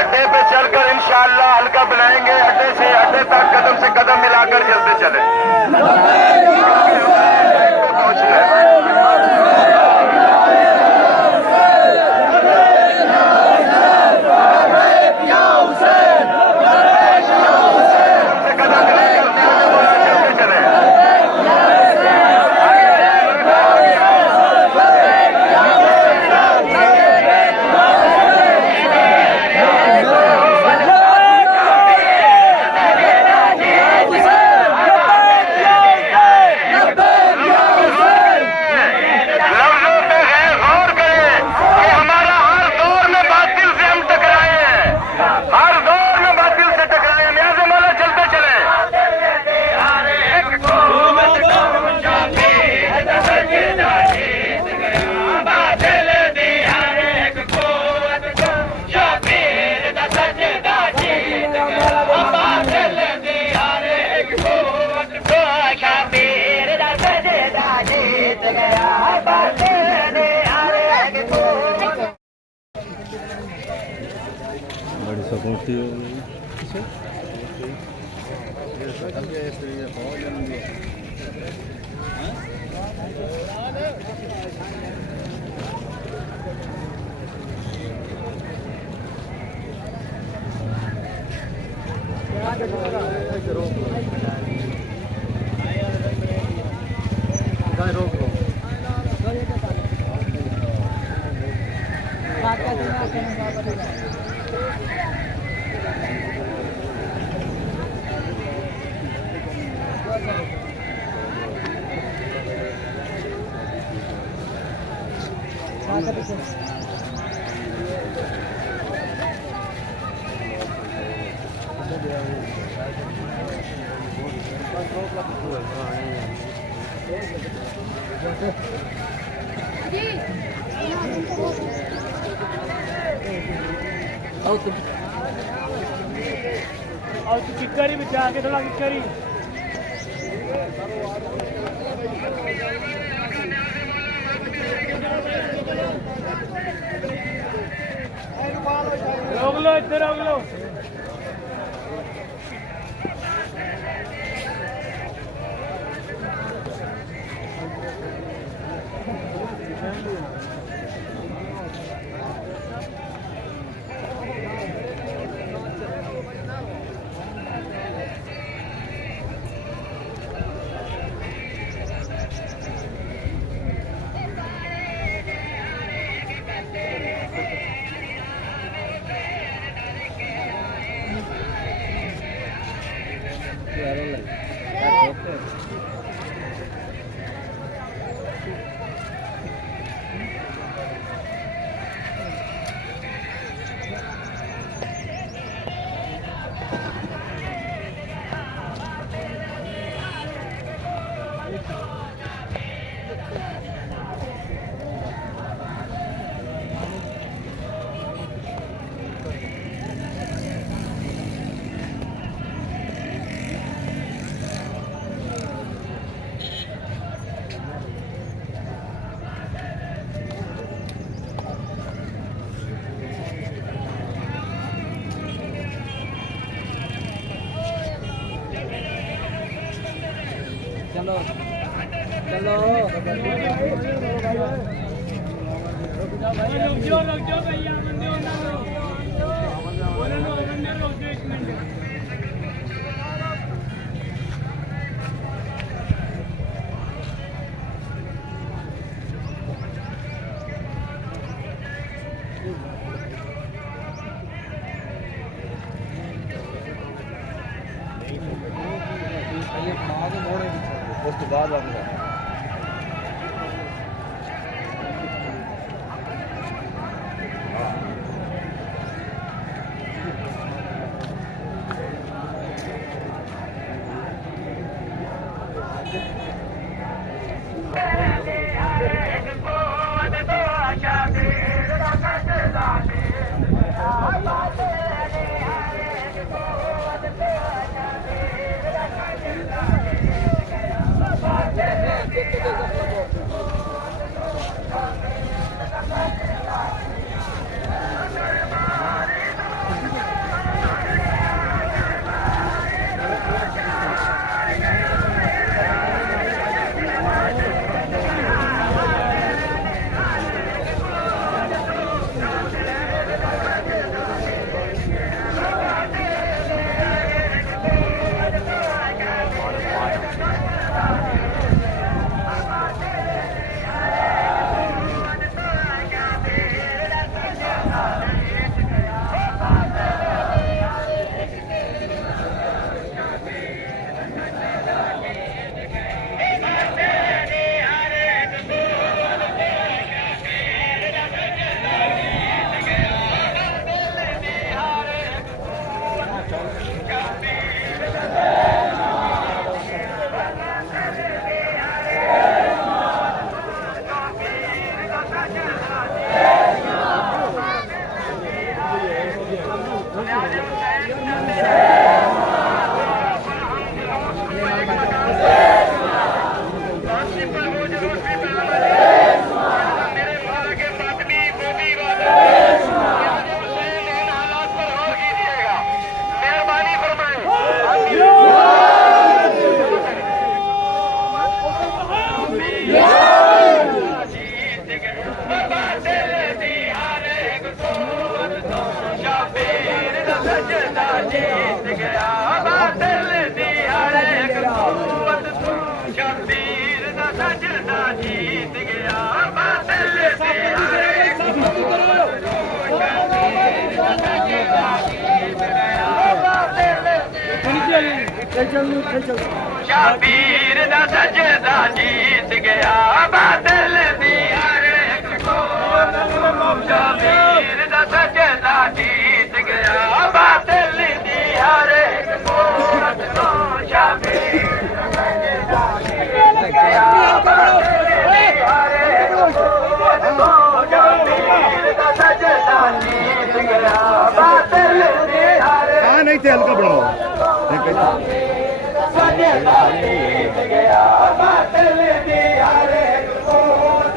अड्डे पे चलकर इंशाअल्लाह हल्का बनाएंगे। अड्डे से अड्डे तक कदम से कदम मिलाकर चलते चले। बड़ी सपोर्टी हो गई। और किक्करी भी आगे थोड़ा किक्करी रोक लो, इधर रोक लो। रुक जाओ भैया बंदे ਉਹਨਾਂ ਨੂੰ ਬੰਦੇ ਰੁਕ ਜਾਓ ਇੱਕ ਮਿੰਟ ਉਸ ਤੋਂ ਬਾਅਦ ਆ ਗਿਆ ਸ਼ਬੀਰ ਦਾ ਸਜਦਾ ਜੀਤ ਗਿਆ ਬਾਦਲ ਦੀ ਹਰ ਇੱਕ ਕੋਲ ਸ਼ਬੀਰ ਦਾ ਸਜਦਾ ਜੀਤ ਗਿਆ ਬਾਦਲ ਦੀ ਹਰ ਇੱਕ ਕੋਲ ਸ਼ਬੀਰ ਦਾ ਸਜਦਾ ਜੀਤ ਗਿਆ ਬਾਦਲ ਦੀ ਹਰ ਇੱਕ ਕੋਲ ਸ਼ਬੀਰ ਦਾ ਸਜਦਾ ਜੀਤ ਗਿਆ ਬਾਦਲ ਦੀ ਹਰ ਹਾਂ ਨਹੀਂ ਤੇ ਹਲਕਾ ਬਣਾਓ ਸਜਦਾ ਜੀਤ ਗਿਆ ਬਾਦਲ ਦੀ ਹਰ ਇੱਕ ਕੋਲ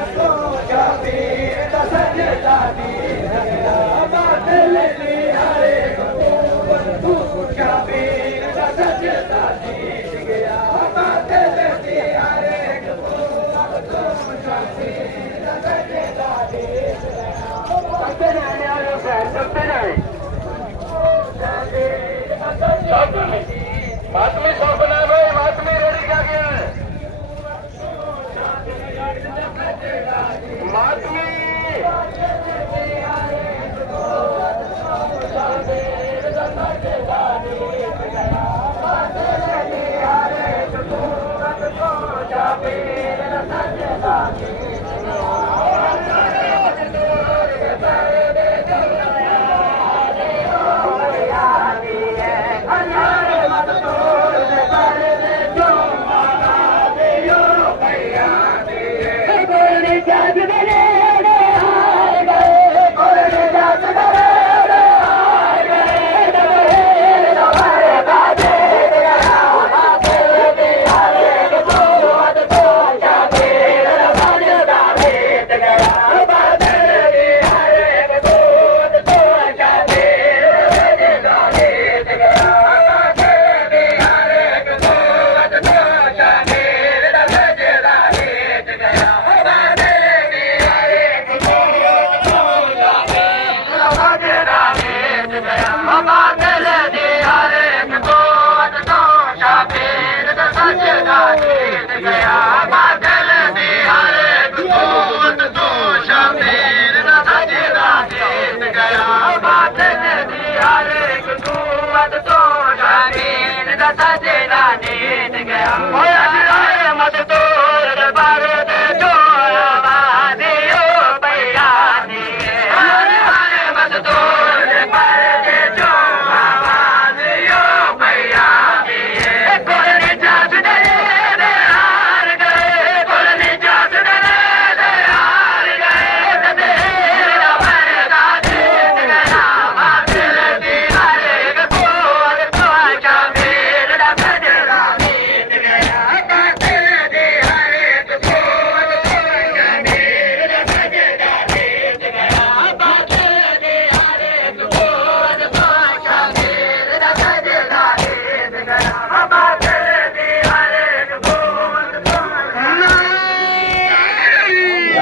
ਸ਼ਬੀਰ ਦਾ ਸਜਦਾ ਜੀਤ ਗਿਆ ਬਾਦਲ ਦੀ ਹਰ ਇੱਕ ਕੋਲ ਸ਼ਬੀਰ ਦਾ ਸਜਦਾ ਜੀਤ ਗਿਆ ਬਾਦਲ ਦੀ ਹਰ ਇੱਕ ਕੋਲ ਸ਼ਬੀਰ ਦਾ ਸਜਦਾ ਜੀਤ ਗਿਆ ਸੱਜਣਾ ਨਿਆਰੇ ਸੱਜਣਾ मातमी सौंपना है भाई मातमी रेडी का गया है मातमी बादल दी हर एक कोट तो शाबीर दा सजदा जीत गया बादल दी हर एक कोट तो शाबीर दा सजदा जीत गया बादल दी हर एक कोट तो शाबीर दा सजदा जीत गया होया रहमत तोर दरबार दे जोर आवाज़ियो बयानी रहमत तोर दरबार दे जोर आवाज़ियो बयानी कोल निजात दे हार गए कोल निजात दे हार गए तेरा मरदा जीत गया बादल दी हर एक कोट तो शाबीर दा सजदा जीत गया बादल दी हर एक कोट तो शाबीर दा सजदा जीत गया बादल दी हर एक कोट तो शाबीर दा सजदा जीत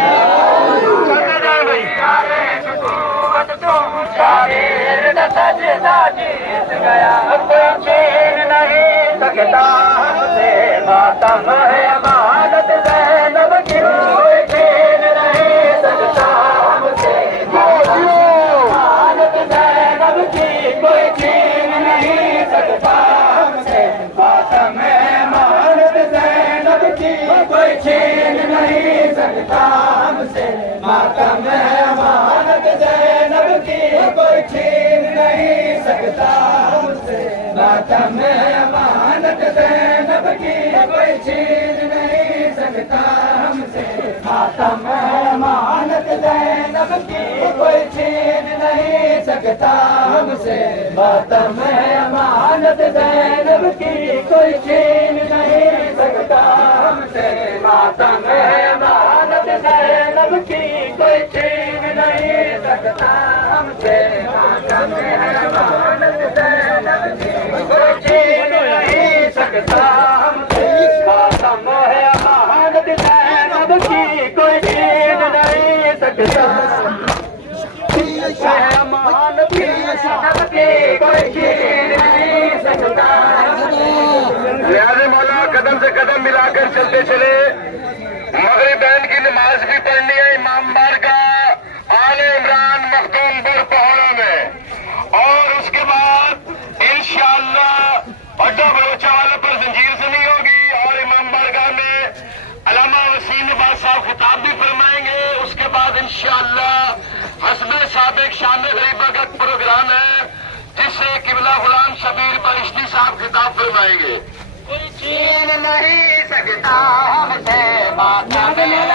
गया बादल दी हर एक कोट तो शाबीर दा सजदा जीत गया कोई छीन नहीं सकता हमसे मातम है अमानत ज़ैनब की कोई छीन नहीं सकता हमसे अमानत ज़ैनब की कोई छीन नहीं सकता हमसे मातम है अमानत ज़ैनब की कोई छीन नहीं सकता हमसे मातम है अमानत ज़ैनब की कोई छीन नहीं सकता हमसे मातम है अमानत ज़ैनब की कोई छीन नहीं सकता हमसे मातम है अमानत ज़ैनब की कोई छीन नहीं सकता हमसे मातम है अमानत ज़ैनब की कोई छीन नहीं सकता हमसे मातम है अमानत ज़ैनब की कोई छीन नहीं सकता हमसे मातम है अमानत ज़ैनब की कोई छीन नहीं सकता हमसे मातम है अमानत ज़ैनब की कोई छीन नहीं सकता अमानत ज़ैनब की कोई छीन नहीं सकता लिहाज़े मौला कदम से कदम मिलाकर चलते चले मगरिब बैन की नमाज भी पढ़नी है इमाम बारगाह आले इमरान मखदूमपुर पहाड़ों में और उसके बाद इंशाअल्लाह अड्डा बलोचा वाले पर जंजीर सुनी होगी और इमाम बारगाह में अल्लामा वसीम नवाज साहब खिताब भी फरमाएंगे उसके बाद इंशाअल्लाह हस्बे साबिक शान गरीबा का प्रोग्राम है जिससे किबला गुलाम शबीर बरिश्ती साहब खिताब फरमाएंगे कोई छीन नहीं सकता हमसे मातम है यार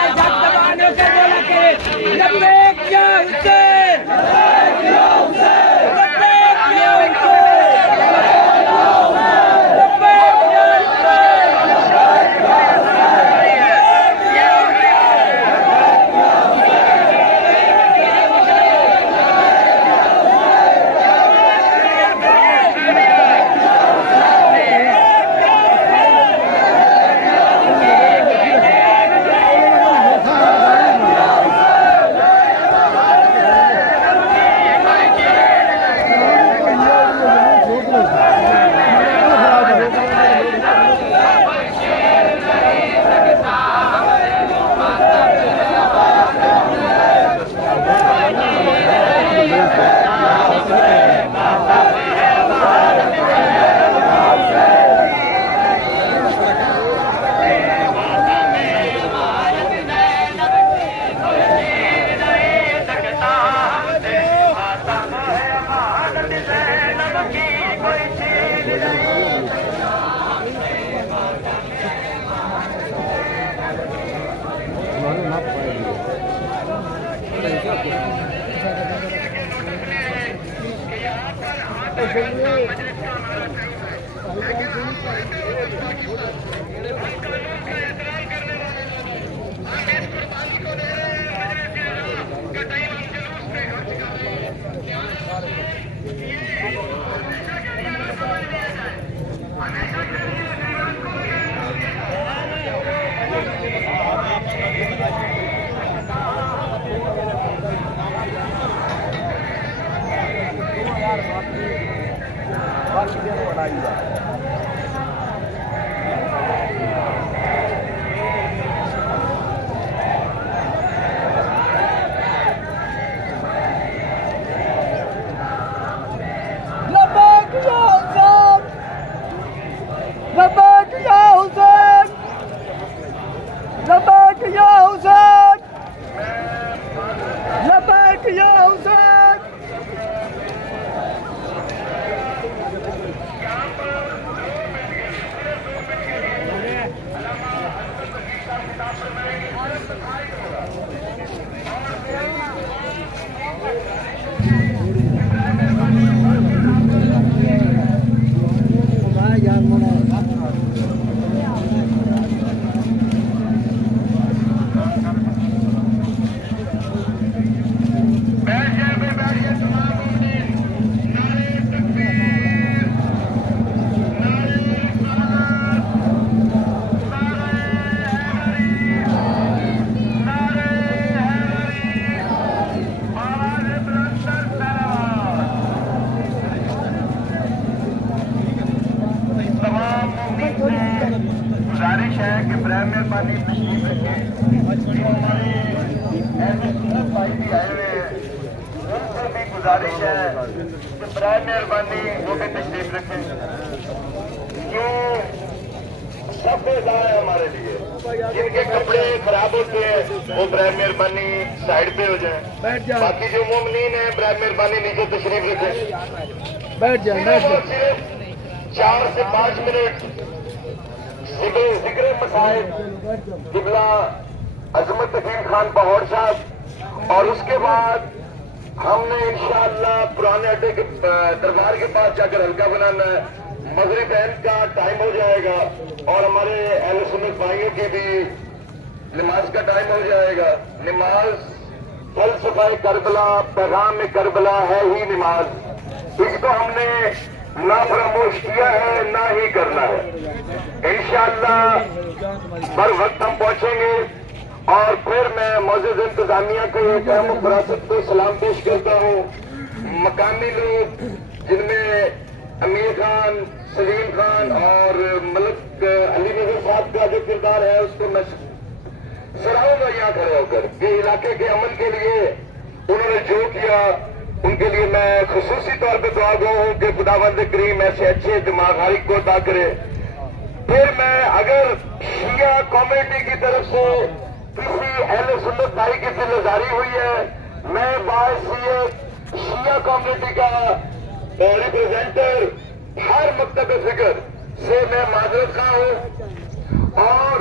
गुजारिश है कि बराए मेहरबानी तशरीफ रखें। जो हमारे ऐसे सुन्नत भाई भी आए हुए हैं उनसे भी गुजारिश है कि बराए मेहरबानी वो भी तशरीफ रखें। जो सफेदार है हमारे लिए, जिनके कपड़े खराब होते हैं वो बराए मेहरबानी साइड पे हो जाए। बाकी जो मोमिनीन है बराए मेहरबानी नीचे तशरीफ रखें। बैठ जाए सिर्फ 4 से 5 मिनट जिक्र मसाइब किबला अजमत हकीम खान पहौड़ साहब, और उसके बाद हमने इंशाअल्लाह पुराने अड्डे के दरबार के पास जाकर हल्का बनाना है। मगरिब टाइम का टाइम हो जाएगा और हमारे अहले सुन्नत भाइयों की भी नमाज का टाइम हो जाएगा। नमाज फलसफा करबला, पैगाम करबला है ही नमाज। इसको हमने ना फरामोश किया है ना ही करना है। इंशाअल्लाह बर वक्त हम पहुंचेंगे। और फिर मैं मौजूद इंतजामिया को एक अहम फरासत को सलाम पेश करता हूँ। मकामी लोग जिनमें अमीर खान, सलीम खान और मलिक अली नजर साहब का जो किरदार है उसको मैं सराहूंगा यहाँ खड़े होकर कि इलाके के अमन के लिए उन्होंने जो किया उनके लिए मैं खुसूसी तौर पर दुआ गो हूं कि खुदावंद करीम ऐसे अच्छे दिमाग हारिक को अता करे। फिर मैं अगर शिया कम्युनिटी की तरफ से किसी अहले सुन्नत भाई की दिलजारी हुई है, मैं बायसियत शिया कम्युनिटी का रिप्रेजेंटर हर मकतब फिक्र से मैं माजरत खा हूं और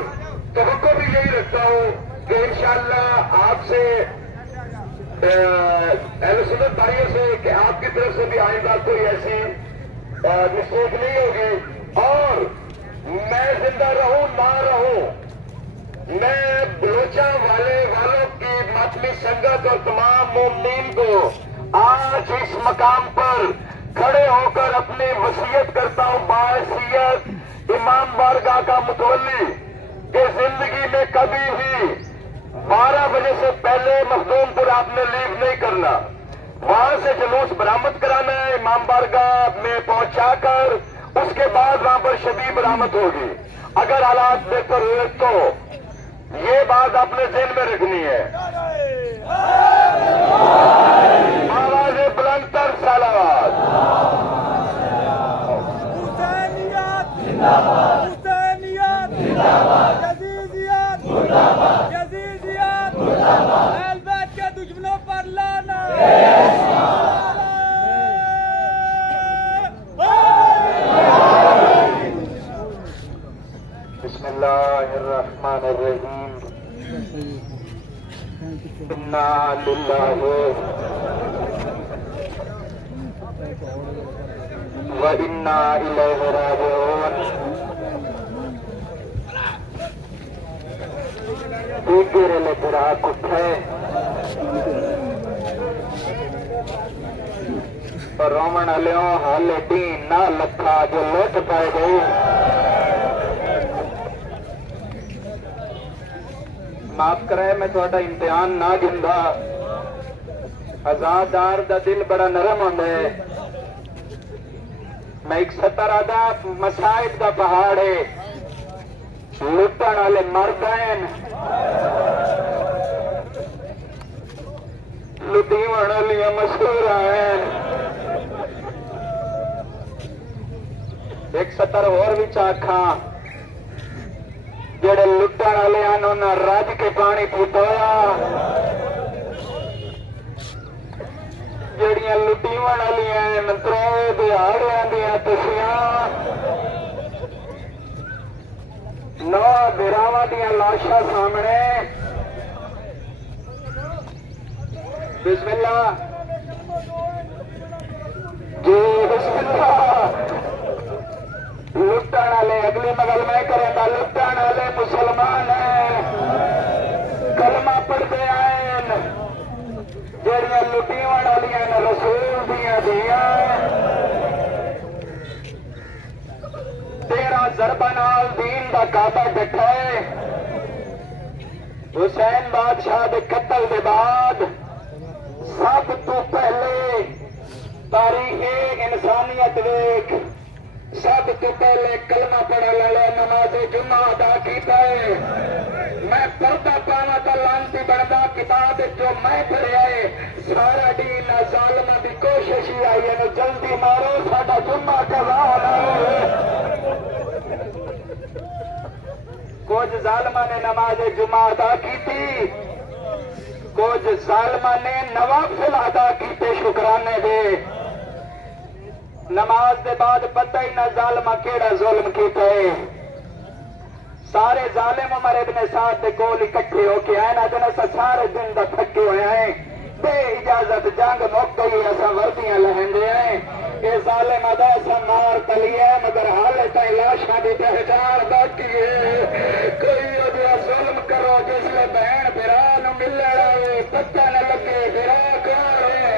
तवक्को भी यही रखता हूं कि इंशाअल्लाह आपसे अहले सुन्नत भाइयों से कि आपकी तरफ से भी आइंदा कोई ऐसी मिस्टेक नहीं होगी। और मैं जिंदा रहूं ना रहूं, मैं बलोचा वालों की मातमी संगत और तमाम मोमिनीन को आज इस मकाम पर खड़े होकर अपनी वसीयत करता हूं बाहसियत इमाम बारगाह का मुतवल्ली कि जिंदगी में कभी भी 12 बजे से पहले मखदूमपुर आपने लीव नहीं करना। वहां से जुलूस बरामद कराना है, इमाम बारगाह में पहुंचाकर उसके बाद वहां पर शबी बरामद होगी। अगर हालात बेहतर हुए तो ये बात आपने ज़हन में रखनी है। आवाज़ बुलंदतर सलावत। हुसैनियत जिंदाबाद, हुसैनियत जिंदाबाद, यजीदियत जिंदाबाद, यजीदियत जिंदाबाद, अहले बैत के दुश्मनों पर लानत। बिस्मिल्लाहिर्रहमानिर्रहीम। इन्ना लिल्लाहि व इन्ना इलैहि राजिऊन। तेरे तेरा कुछ है पर रोमन वालों हाले तीन ना लखा जो लुट पाए गए। माफ करे मैं थोड़ा इम्तिहान ना गिंदा। आजादार दा दिल बड़ा नरम होंदा है। मैं एक 17 दा मसाइब का पहाड़ है लुटन वाले मर गए लुटीवण वाली मशहूर हैं एक 70 और भी आखा जेड़े लुटन वाले उन्होंने रज के पानी पीतोया जड़ियां लुटीवण वाली त्रे दिहाड़ियां दियां तसियां 9 बिरावां दियां लाशां सामने बिस्मिल्लाह जी बिस्मिल्लाह लुटन वाले अगली मगल में करेगा लुटन वाले मुसलमान है कलमा पढ़ते आए जड़ियां लुटीवण वालियां ने रसूल दियां दियां 13 जरबा नाल दीन दा काबा डटा है हुसैन बादशाह के कत्ल के बाद सब तो पहले तारीख इंसानियत वेख सब तो पहले कलमा पढ़ा वाले नमाज जुम्मा अदा किया है मैं पर्दा पावा तो लांती बनता किताब जो मैं पढ़िया है सारा दीन जालमा की कोशिश ही आई है जल्दी मारो साडा जुम्मा कजा कुछ जालमा ने नमाज जुम्मा अदा की थी कुछ जालमा ने नवाफिल अदा किए शुकराने दे नमाज के बाद पता ही ना जालमा केड़ा जुल्म किया है सारे जालिम उमर इब्ने साद के कोल इकट्ठे होके आए ना दिन असा सारे दिन का थके हुए हैं बे इजाजत जंग मुक गई असा वर्दियां लहंदे हैं ये जालिम अदा असा मार तलिया मगर हाले तक लाशा की पहचान बाकी है कोई अदा जुल्म करो जिसले बहन बिरा मिलने आए पता न लगे बिरा कौन है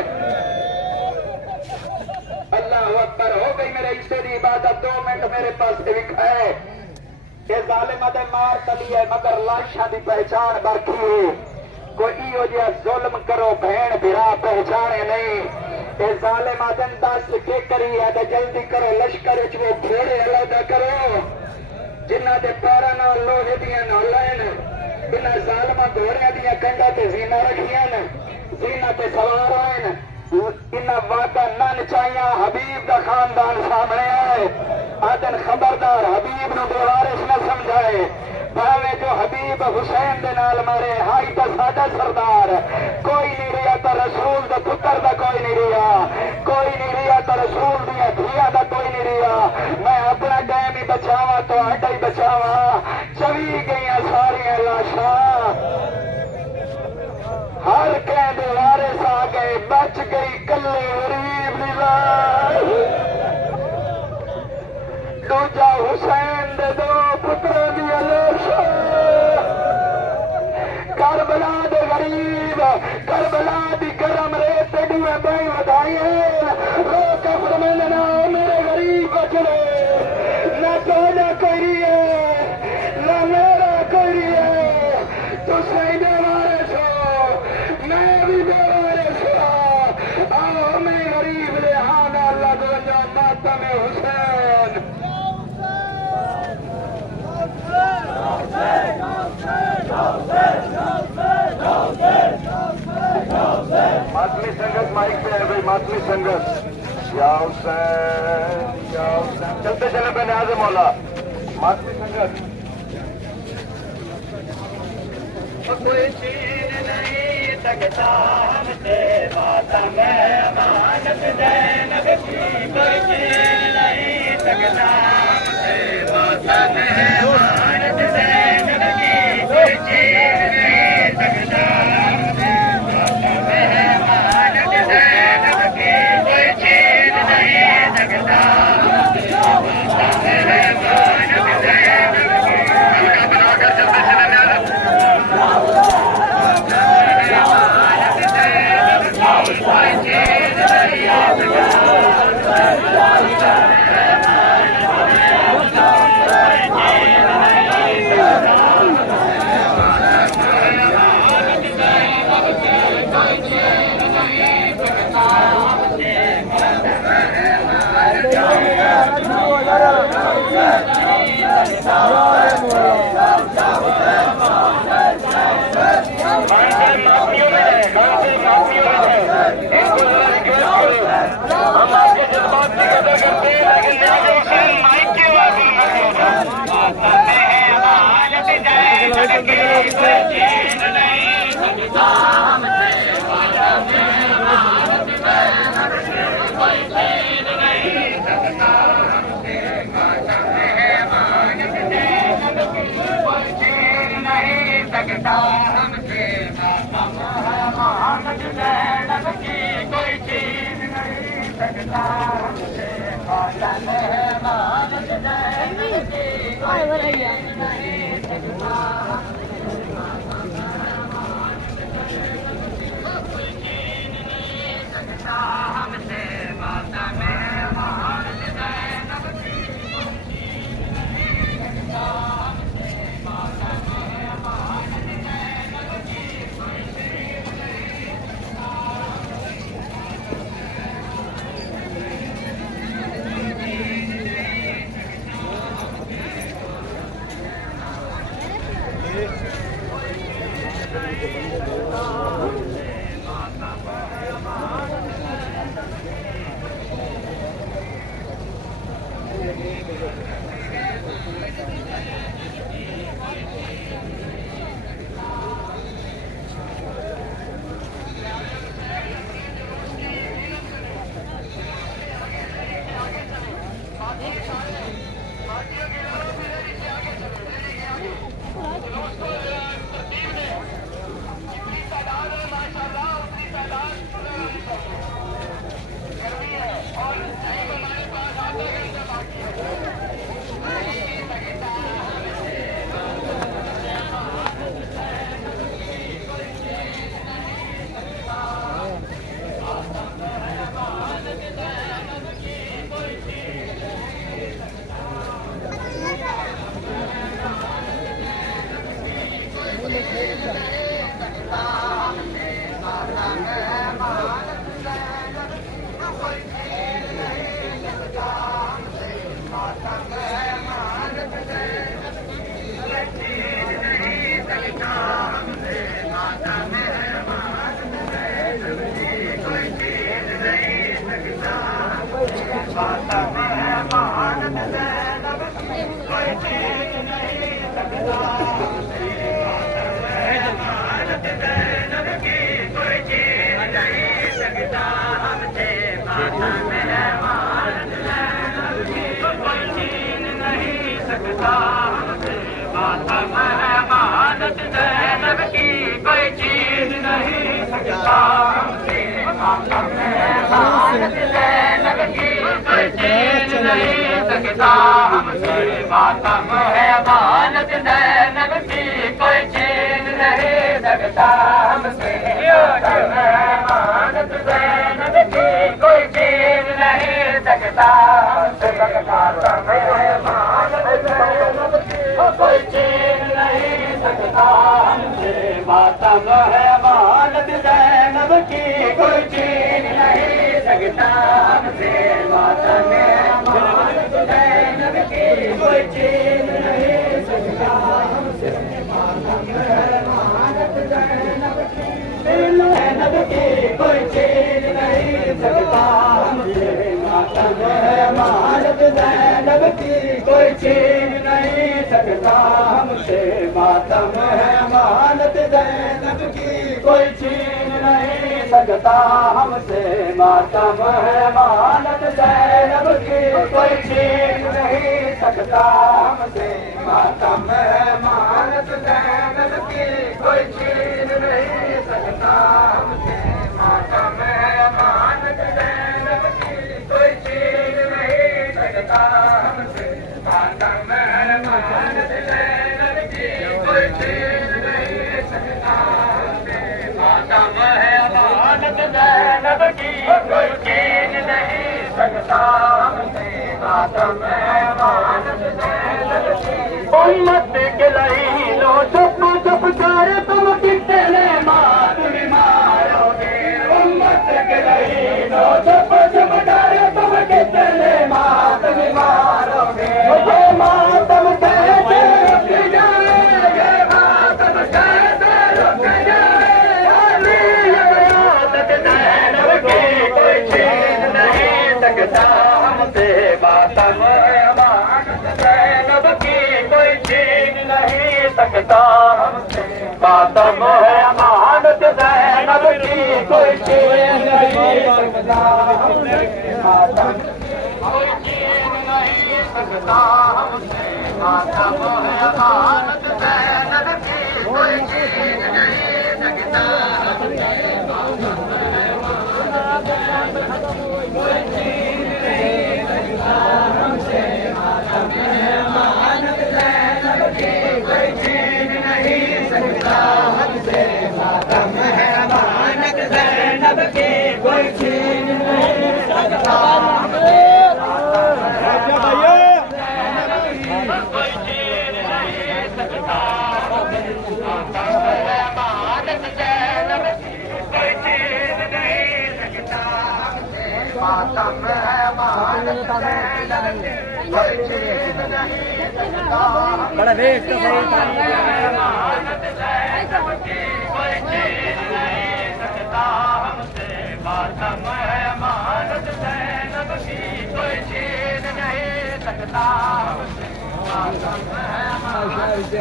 अल्लाह अकबर हो गई मेरे हिस्से की इबादत 2 मिनट मेरे पास लिखा है ये जालिम दे मार तली है मगर लाशा की पहचान बाकी है कोई इहो जिहा जुल्म करो बहन बिरा पहचाने नहीं ये जालिम दिन 10 के करी है तो जल्दी करो लश्कर वो घोड़े अलग करो जिन्हों के पैरों नाल लोहे दियां नालां इन्होंने जालमा घोड़िया दियां कंधा ते जीना रखिया जीना ते सवार आए इन्हें वादा न नचाइया हबीब का खानदान सामने आए आदन खबरदार हबीब न बेवारिस न समझाए भावे जो हबीब हुसैन दे नाल मारे हाई तो साडा सरदार कोई नहीं रिया तो रसूल दे पुत्र का कोई नहीं रिया कोई नहीं रिया तो रसूल दिया धिया का कोई नहीं रिया मैं अपना टाइम ही बचावा तो आटा ही बचावा चवी गई सारिया लाशा हर कहते वारिस आ गए बच गई कल्ले गरीब लाश दूजा हुसैन दे 2 पुत्रों की लाशा करबला दे गरीब करबला दी गरम रेत तेडी में बाई बधाई रो कफर में ना मेरे गरीब बचड़े ना तो ना कोई है ना मेरा कोई है तो सही दे वारिस हो मैं भी दे वारिस हो आओ मैं गरीब ले हाना लगो जा मातम हुसैन मातमी संगत माइक पे है भाई मातमी संगत या हुसैन चलते चले बने आजे मौला मातमी संगत कोई चीज नहीं सकता हमसे मातम अमानत ज़ैनब की कोई चीज नहीं सकता हमसे मातम अमानत ज़ैनब की कोई चीज नहीं सकता हमसे मातम अमानत ज़ैनब की कोई चीज नहीं सकता मातम अमानत ज़ैनब की बनाकर चलते चले Yeah. मातम है मानत नैनब की कोई चीज नहीं सकता हमसे मातम है मानत नैनब की कोई चीज नहीं सकता मातम है मानत नैनब की कोई चीज नहीं सकता हमसे मातम है मानत नैनब की कोई चीज नहीं सकता हमसे मातम है मानत नैनब की कोई चीज नहीं सकता हमसे मातम है मानत नैनब की कोई चीज नहीं सकता हमसे मातम है मानत नैनब की कोई चीज नहीं सकता हमसे मातम है मानत नैनब की कोई चीज नहीं सकता हमसे मातम है मानत नैनब की कोई चीज नहीं सकता हमसे मातम है मानत नैनब की कोई चीज नहीं सकता हमसे मातम है मानत नैनब की कोई चीज नहीं सकता हमसे मातम है मानत नैनब की कोई चीज नहीं सकता हमसे मातम है मानत नैनब की कोई चीज नहीं सकता हमसे मातम है मानत नैनब की उम्मत के लहीनो चुप चुप कर तुम कितने मात मारोगे उम्मत के लहीनो चुप चुप कर तुम कितने मात मारोगे ये मातम कैसे रुक जाए ये मातम कैसे रुक जाए मानत नैनब की कोई चीज नहीं सकता हमसे मातम है मानत नैनब की कोई चीज नहीं सकता हमसे मातम है मानत नैनब की कोई चीज नहीं सकता हमसे मातम कोई चीज नहीं सकता हमसे मातम है मानत नैनब की कोई चीज नहीं सकता हमसे कोई चीज मातम है मानस कोई चीज नहीं सकता बड़ा वेट तो सही था मानस जैनब की कोई चीज नहीं सकता हमसे मातम है मानस जैनब की कोई चीज नहीं सकता हमसे मातम है मानस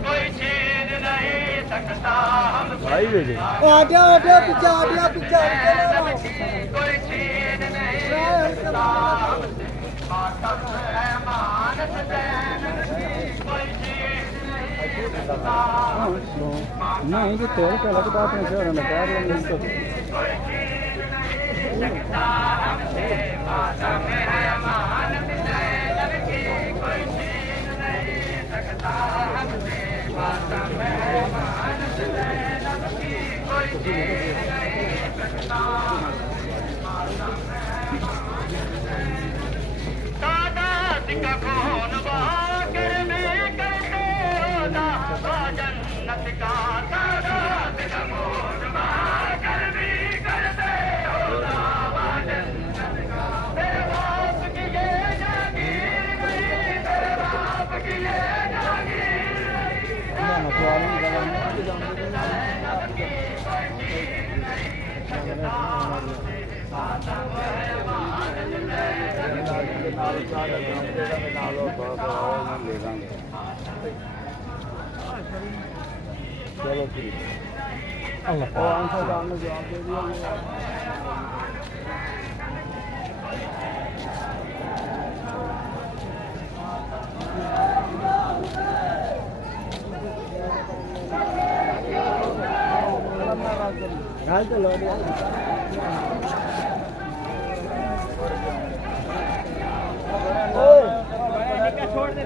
कोई चीज नहीं सकता हमसे आगे पीछे कोई चीज नहीं सकता हमसे मातम है मानस जैनब की कोई चीज नहीं सकता नहीं कि तेल का लग बात नहीं कर रहा प्यार नहीं तो कोई चीज नहीं सकता हमसे मातम है मानस जैनब की कोई चीज नहीं सकता हमसे मातम है मानस जैनब की कोई चीज नहीं सकता सादात का कौन बाकर में करते हो दावा जन्नत का सादात का कौन बाकर में करते हो दावा जन्नत का तेरे बाप की ये जागीर गई तेरे बाप की ये जागीर चलो ठीक अल्लाह आंसर जानने जवाब दे दिया हाल तो लो छोड़ दे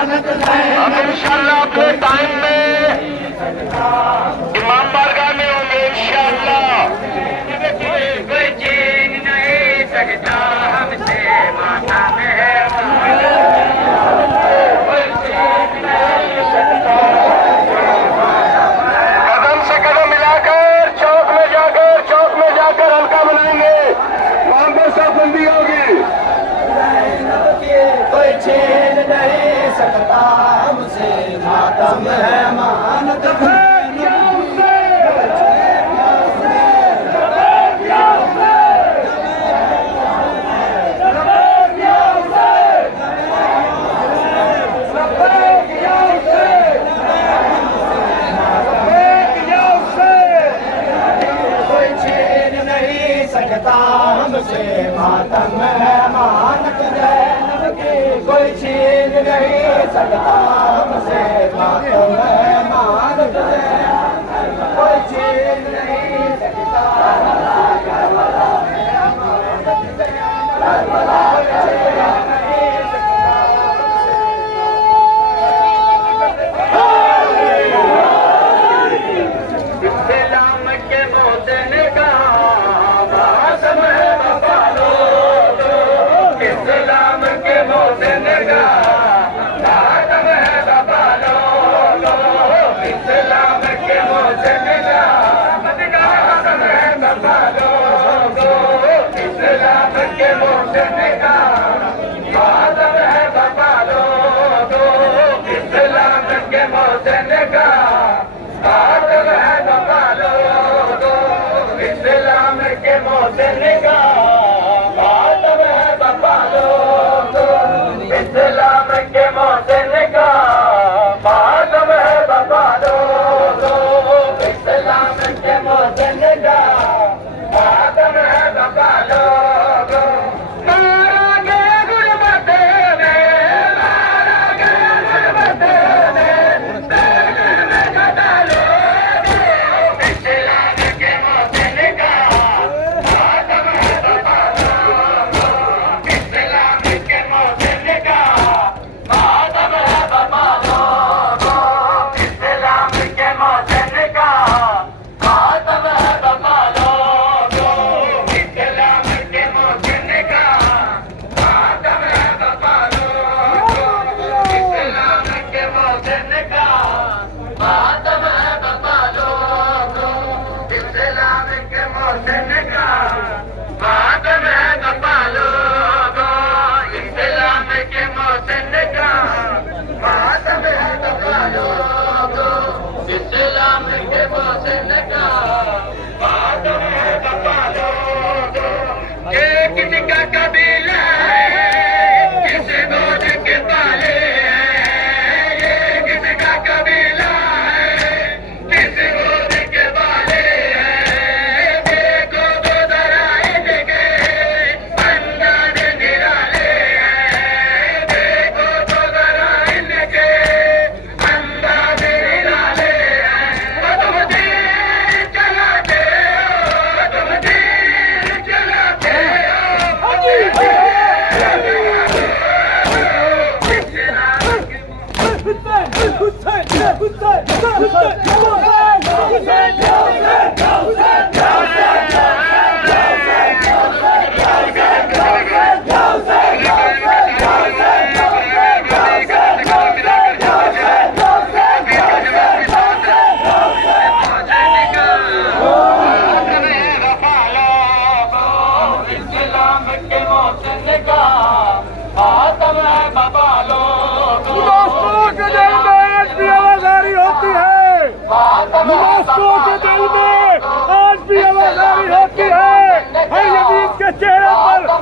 हम इंशाअल्लाह अपने टाइम में इमाम बारगाह में होंगे इंशाअल्लाह। कोई छीन नहीं सकता हमसे माता कदम से कदम मिलाकर चौक में जाकर हल्का बनाएंगे, वहां पर शराबबंदी होगी। कोई छीन नहीं सकता हमसे मातम है मानत है। हमसे मातम है मानत जैनब की कोई छीन नहीं सकता हमसे मातम है मानत जैनब कोई छीन नहीं सकता इस्लाम के मोहसिन का इस्लाम के मोहसिन का मातम है बाबा लोगो, इस्लाम के मोहसिन का मातम है बाबा लोगो, इस्लाम के मोहसिन का मातम है बाबा लोगो, इस्लाम के मोहसिन का मातम है बाबा लोगो, इस्लाम के मोहसिन का इस्लाम के मोहसिन का मातम है बाबा लोगो, इस्लाम के मोहसिन का मातम है बाबा लोगो। मारा गया गुरबत में, मारा गया गुरबत में, कटा लोगे इस्लाम के मोहसिन का मातम है बाबा लोगो, इस्लाम के मोहसिन का मातम है बाबा लोगो, इस्लाम के मोहसिन का मातम है बाबा लोगो, इस्लाम के मोहसिन का मातम है बाबा लोगो, इस्लाम के मोहसिन का मातम है बाबा लोगो, इस्लाम के मोहसिन का मातम है बाबा लोगो, इस्लाम के मोहसिन का मातम है बाबा लोगो, इस्लाम के मोहसिन का मातम है बाबा लोगो। एक जिनका कबीला है किस गोद के पाले हैं, एक जिनका कबीला है किस गोद के पाले हैं, देखो तो जरा इनके अंदाज निराले हैं, देखो तो जरा इनके अंदाज निराले हैं। वो तुम तीर चलाते हो, तुम तीर चलाते हो, इस्लाम के मोहसिन का मातम है बाबा लोगो। मुनाफिकों के दिल में आज भी आवाज़ारी होती है, मुनाफिकों के दिल में आज भी आवाज़ारी होती है, हर यजीद के चेहरे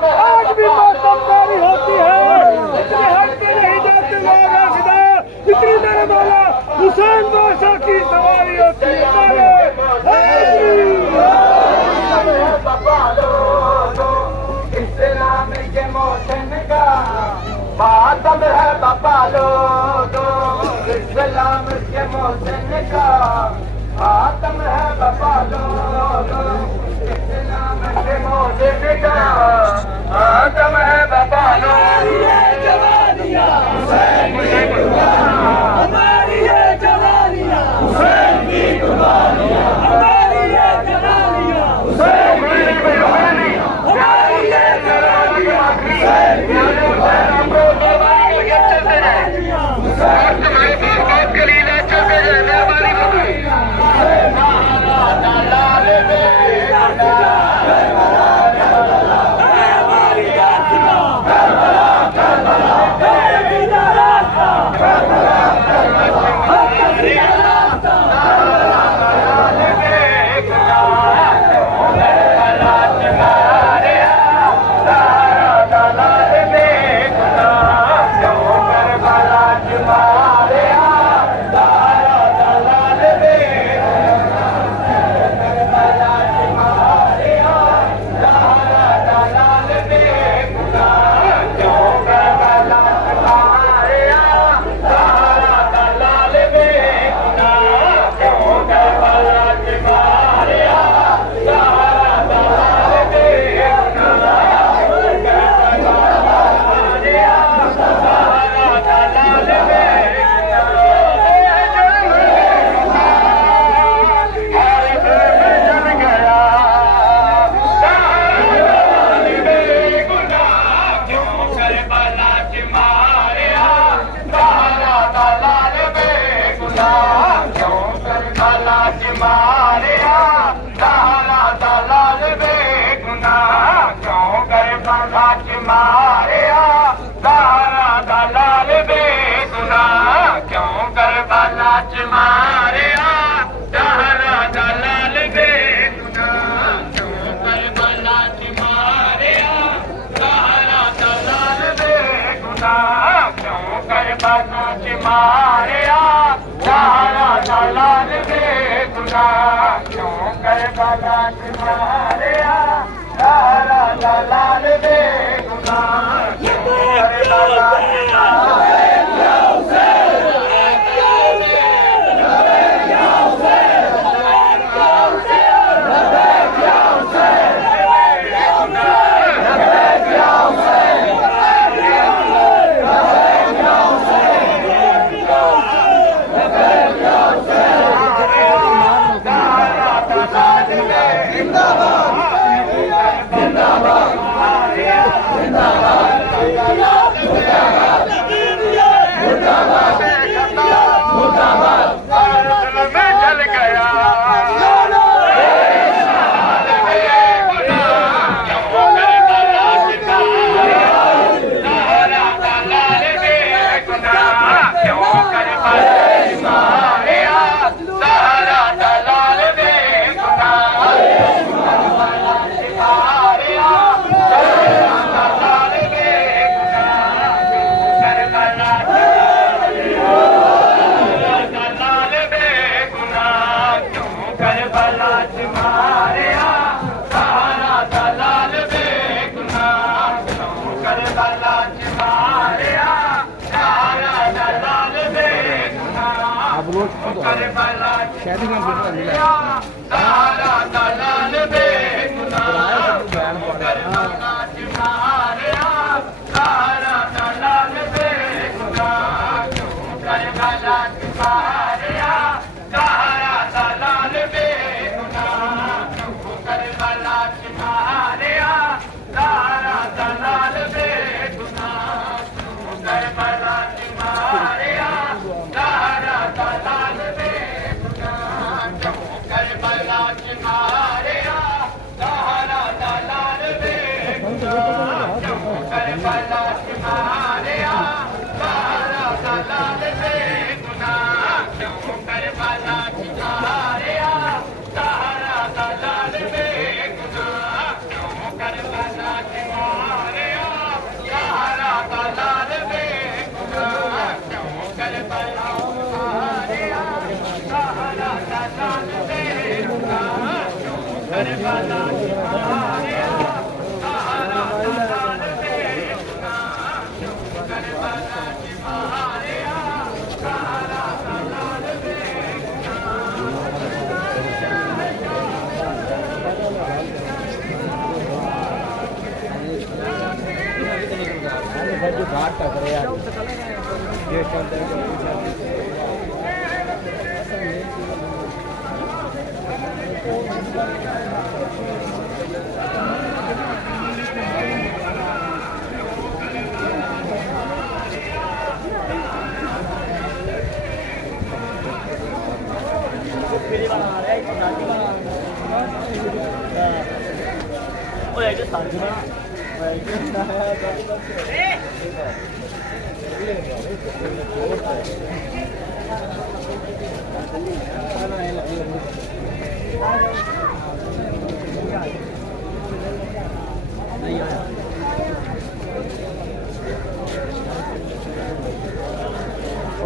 पर आज भी मातमदारी होती है। इतने हटके नहीं जाते लोग राशिदा, जितनी मेरे मौला हुसैन बादशाह की सवारी होती है। बाबा लोगो, इस्लाम के मोहसिन का मातम है बाबा लोगो, इस्लाम के मोहसिन का मातम है बाबा लोगो, इस्लाम के मोहसिन का मातम है बाबा लोगो। क्यों करबला च मारिया ज़हरा दा लाल बेगुनाह क्यों करबला च मारिया ज़हरा दा लाल बेगुनाह क्यों करबला च मारिया ज़हरा दा लाल बेगुनाह क्यों करबला च मारिया ज़हरा दा लाल बेगुनाह क्यों करबला च मारिया ज़हरा दा लाल बेगुनाह क्यों करबला च मारिया ज़हरा दा लाल बेगुनाह क्यों करबला च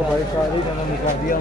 भाई सारी जगह निकाल दिया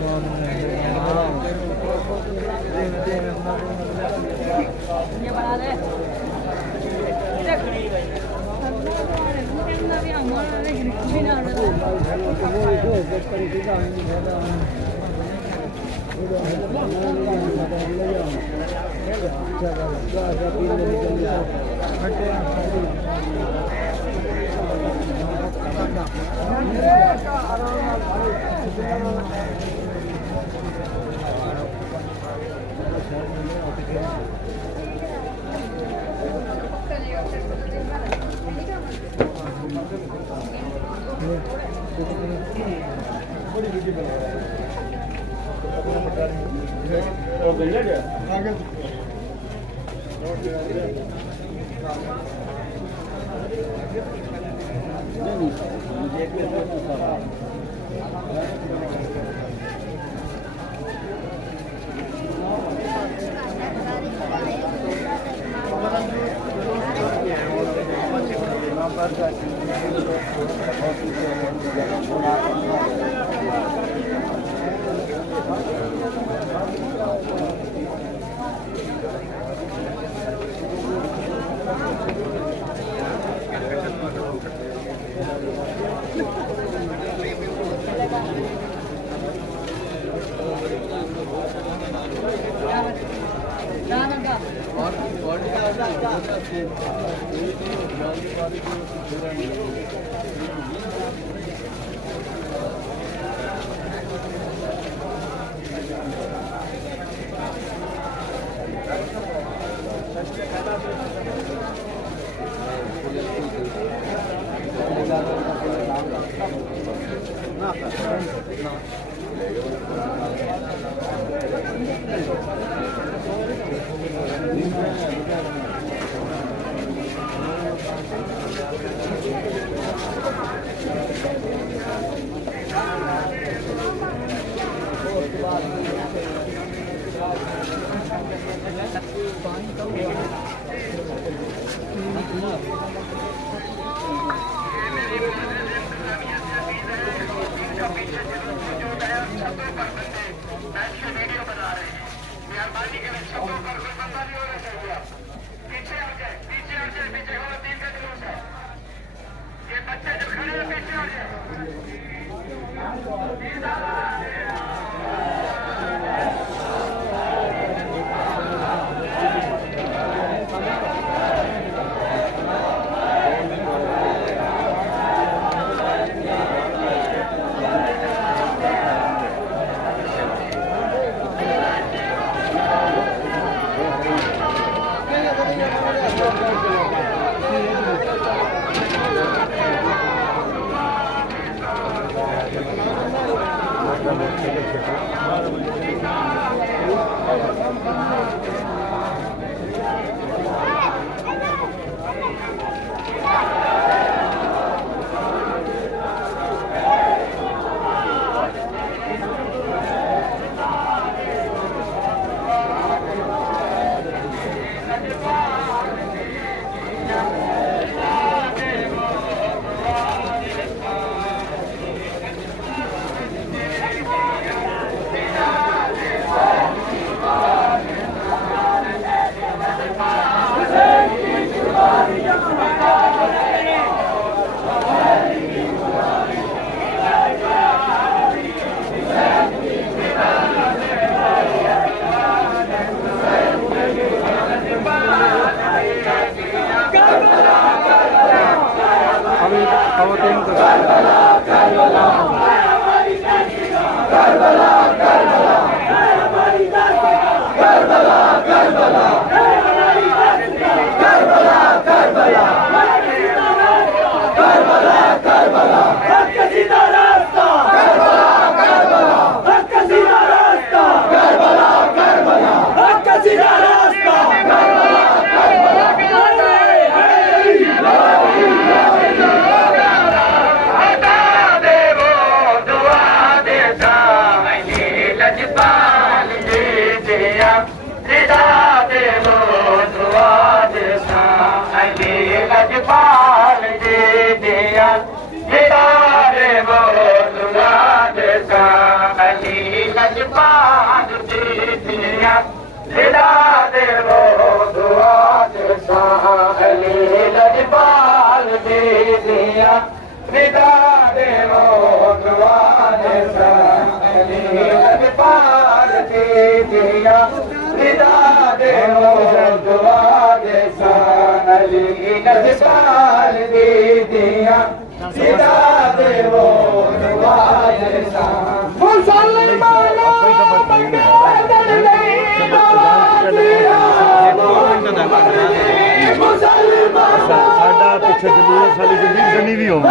ਸਾਡਾ ਪਿੱਛੇ ਜਲੂਸ ਵਾਲੀ ਗੱਡੀ ਜਨੀ ਵੀ ਹੋਵੇ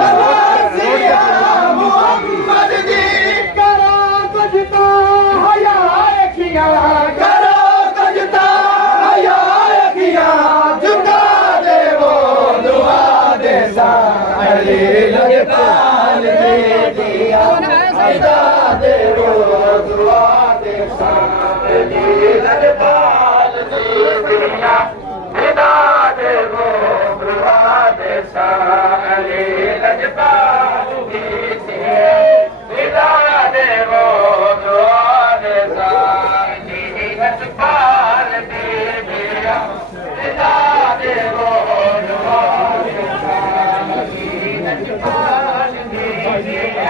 ਮੁਹੰਮਦ ਜੀ ਕਰਾਂ ਕੁਝ ਤਾਂ ਹਯਾ विदा देवो दुआ दे साली लजपाल दी पिया विदा देवो दुआ दे साली लजपाल दी विदा देवो दुआ दे साली लजपाल दी पिया विदा देवो दुआ दे साली लजपाल दी पिया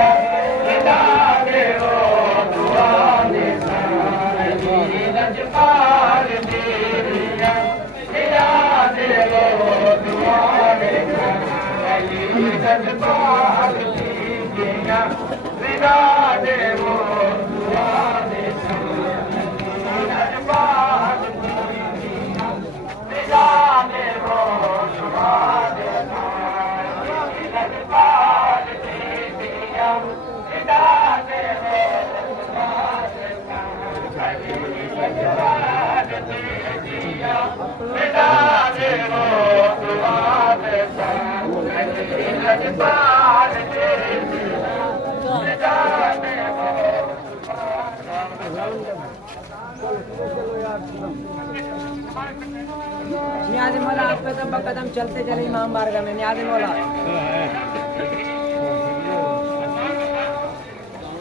विदा देवो दुआ दे साली लजपाल दी पिया विदा देवो दुआ दे साली लजपाल दी पिया विदा देवो दुआ दे साली लजपाल दी पिया विदा देवो दुआ दे साली लजपाल दी पिया विदा देवो दुआ दे साली लजपाल दी पिया विदा देवो दुआ दे साली लजपाल दी नियाज़ मौला आप कदम ब कदम चलते चले इमाम बारगाह में नियाज़ मौला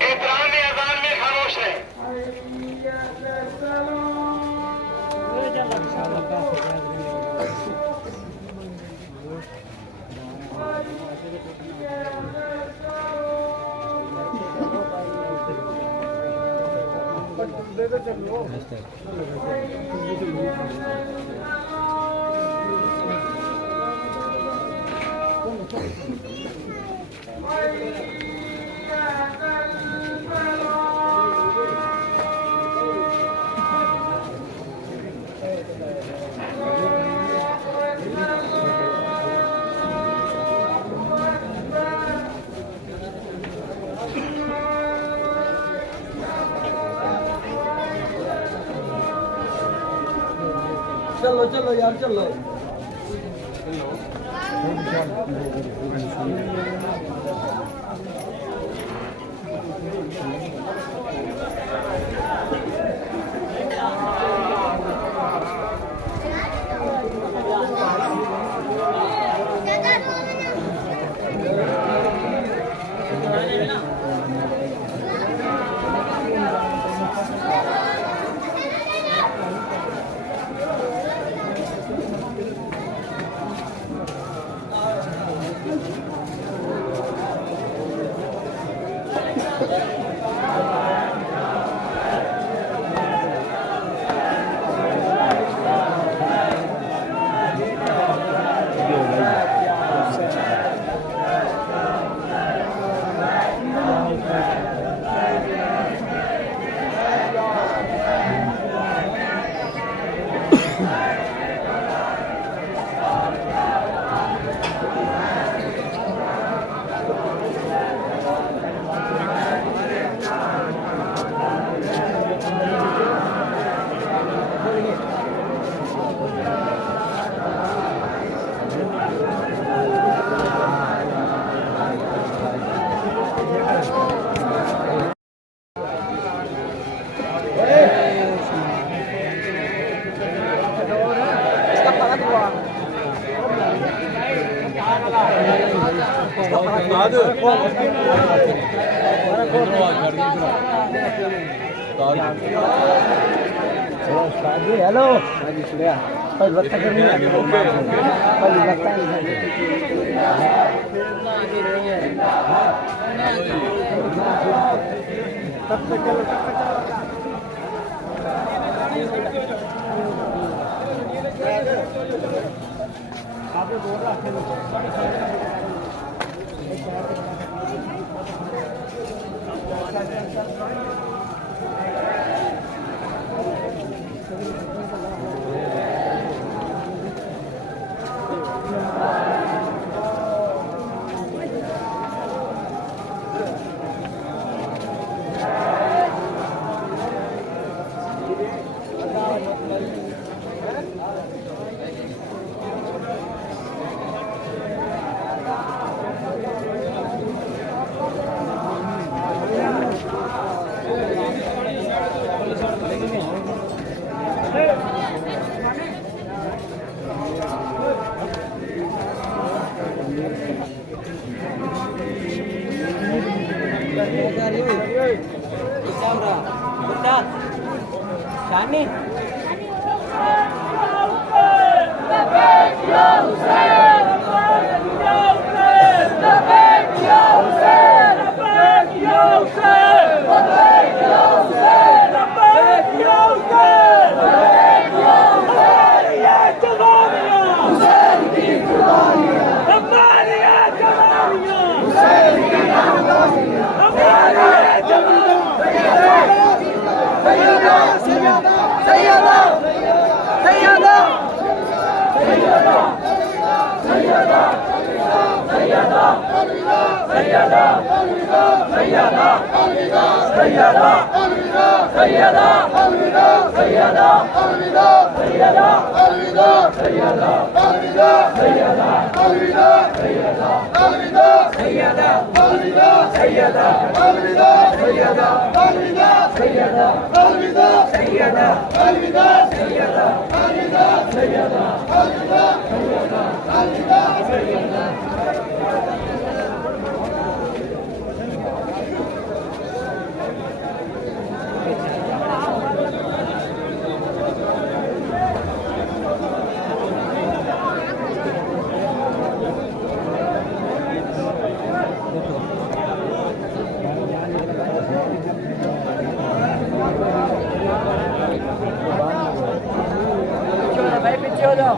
इकराम अज़ान में खामोश है चलो चलो यार चलो हेलो बस वक्त करनी है बस लगता आपने बोल शानी भाई पीछे हो जाओ।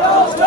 Go,